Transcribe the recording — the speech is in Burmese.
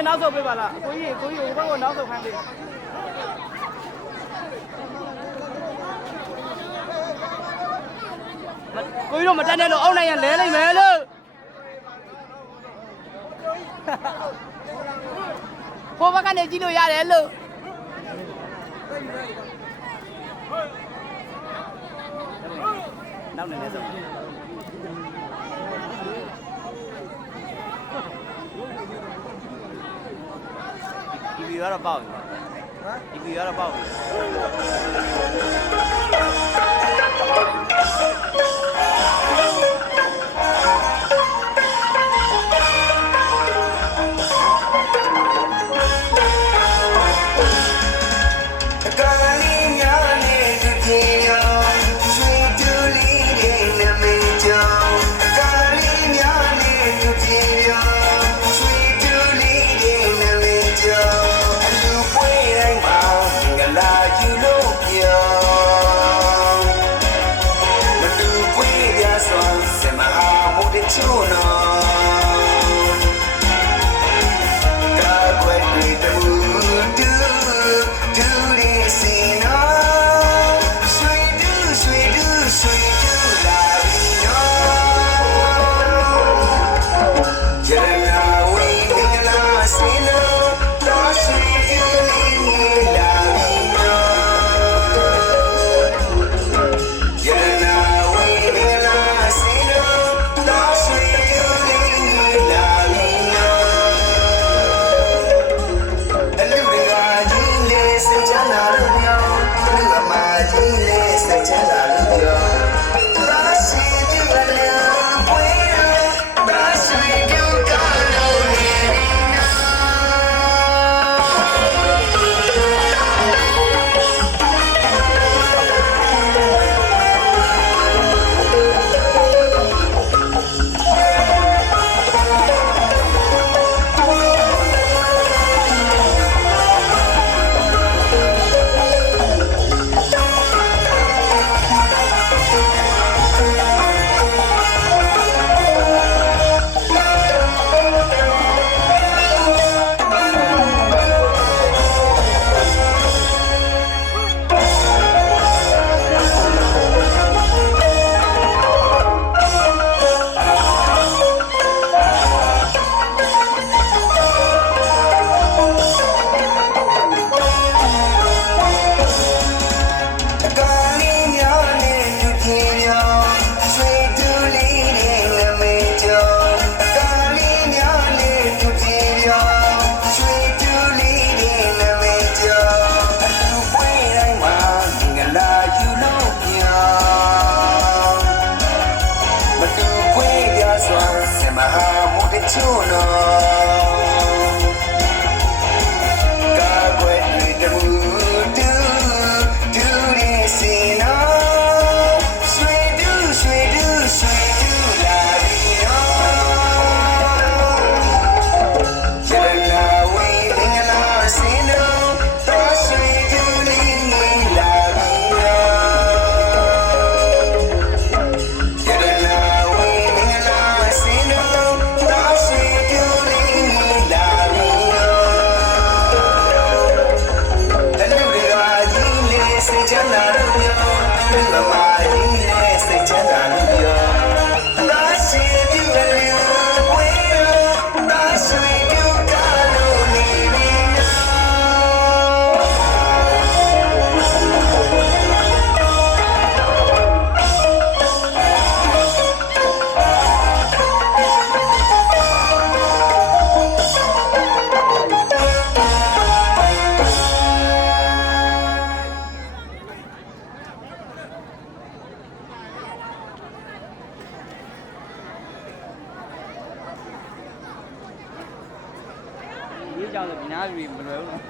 ည်းနောက်ဆုတ်ပေးပါလားကိုကြီးကိုကြီးဟိုဘက်ကိုနောက်ဆုတ်ခိုင်းပေးကိုကြီးတို့မတက်နဲ့လို့အောက်နိုင်ရလဲလိုက်မယ်လို့ဟိုဘက်ကနေကြည့်လို့ရတယ်လို့နောက်နေနေဆုံးဒီဗီဒီယို ကတော့ပေါက်ပြီဒီဗီဒီယိုကတော့ပေါက်ပြီ ရေး ကြောင်ဆိုဒီနားလူတွေမလွယ်ဘူးနော်